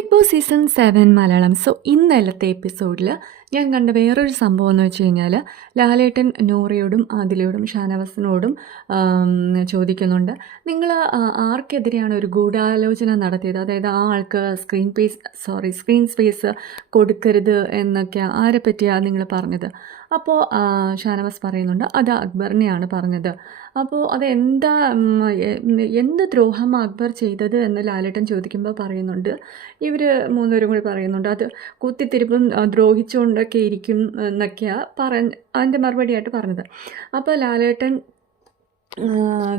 Big Boss season 7 Malayalam. So ഇന്നലത്തെ എപ്പിസോഡിൽ ഞാൻ കണ്ട വേറൊരു സംഭവം എന്ന് വെച്ച് കഴിഞ്ഞാൽ ലാലേട്ടൻ നൂറയോടും ആദിലയോടും ഷാനവാസിനോടും ചോദിക്കുന്നുണ്ട്, നിങ്ങൾ ആർക്കെതിരെയാണ് ഒരു ഗൂഢാലോചന നടത്തിയത്? അതായത് ആ ആൾക്ക് സ്ക്രീൻ സ്പേസ് കൊടുക്കരുത് എന്നൊക്കെ ആരെ പറ്റിയാണ് നിങ്ങൾ പറഞ്ഞത്? അപ്പോൾ ഷാനവാസ് പറയുന്നുണ്ട്, അത് അക്ബറിനെയാണ് പറഞ്ഞത്. അപ്പോൾ അതെന്താ, എന്ത് ദ്രോഹം അക്ബർ ചെയ്തത് എന്ന് ലാലേട്ടൻ ചോദിക്കുമ്പോൾ പറയുന്നുണ്ട്, ഇവർ മൂന്നുപേരും കൂടി പറയുന്നുണ്ട്, അത് കുത്തിത്തിരിപ്പും ദ്രോഹിച്ചുകൊണ്ടൊക്കെ ഇരിക്കും എന്നൊക്കെയാണ് അതിൻ്റെ മറുപടിയായിട്ട് പറഞ്ഞത്. അപ്പോൾ ലാലേട്ടൻ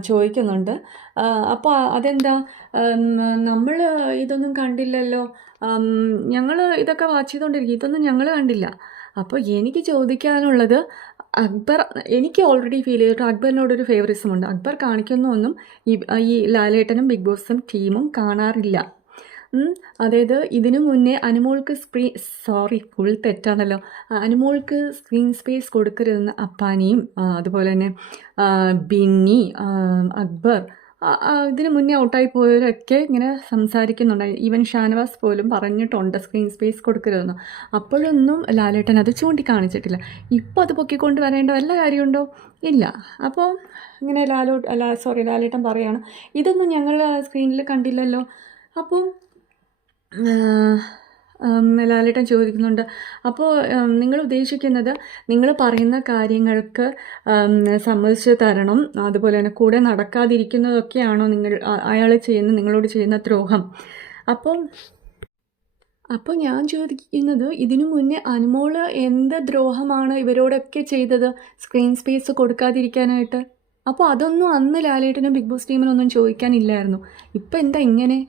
ചോദിക്കുന്നുണ്ട്, അപ്പോൾ അതെന്താ, നമ്മൾ ഇതൊന്നും കണ്ടില്ലല്ലോ, ഞങ്ങൾ ഇതൊക്കെ വാച്ച് ചെയ്തുകൊണ്ടിരിക്കും, ഇതൊന്നും ഞങ്ങൾ കണ്ടില്ല. അപ്പോൾ എനിക്ക് ചോദിക്കാനുള്ളത്, എനിക്ക് ഓൾറെഡി ഫീൽ ചെയ്തിട്ട് അക്ബറിനോടൊരു ഫേവറിസമുണ്ട്. അക്ബർ കാണിക്കുന്നൊന്നും ഈ ലാലേട്ടനും ബിഗ് ബോസും ടീമും കാണാറില്ല. അതായത് ഇതിനു മുന്നേ അനുമോൾക്ക് ഫുൾ തെറ്റാണല്ലോ, അനുമോൾക്ക് സ്ക്രീൻ സ്പേസ് കൊടുക്കരുതെന്ന് അപ്പാനിയും അതുപോലെ തന്നെ ബിന്നി, അക്ബർ, ഇതിന് മുന്നേ ഔട്ടായി പോയവരൊക്കെ ഇങ്ങനെ സംസാരിക്കുന്നുണ്ടായി. ഈവൻ ഷാനവാസ് പോലും പറഞ്ഞിട്ടുണ്ട് സ്ക്രീൻ സ്പേസ് കൊടുക്കരുതെന്ന്. അപ്പോഴൊന്നും ലാലേട്ടൻ അത് ചൂണ്ടിക്കാണിച്ചിട്ടില്ല. ഇപ്പോൾ അത് പൊക്കിക്കൊണ്ട് വരേണ്ട വല്ല കാര്യമുണ്ടോ? ഇല്ല. അപ്പോൾ ഇങ്ങനെ ലാലേട്ടൻ പറയാണ്, ഇതൊന്നും ഞങ്ങൾ സ്ക്രീനിൽ കണ്ടില്ലല്ലോ. അപ്പോൾ ലാലേട്ടൻ ചോദിക്കുന്നുണ്ട്, അപ്പോൾ നിങ്ങൾ ഉദ്ദേശിക്കുന്നത് നിങ്ങൾ പറയുന്ന കാര്യങ്ങൾക്ക് സമ്മതിച്ച് തരണം, അതുപോലെ തന്നെ കൂടെ നടക്കാതിരിക്കുന്നതൊക്കെയാണോ അയാൾ നിങ്ങളോട് ചെയ്യുന്ന ദ്രോഹം? അപ്പോൾ ഞാൻ ചോദിക്കുന്നത്, ഇതിനു മുന്നേ അനുമോൾ എന്ത് ദ്രോഹമാണ് ഇവരോടൊക്കെ ചെയ്തത് സ്ക്രീൻ സ്പേസ് കൊടുക്കാതിരിക്കാനായിട്ട്? അപ്പോൾ അതൊന്നും അന്ന് ലാലേട്ടനും ബിഗ് ബോസ് ടീമിനൊന്നും ചോദിക്കാനില്ലായിരുന്നു. ഇപ്പം എന്താ ഇങ്ങനെ?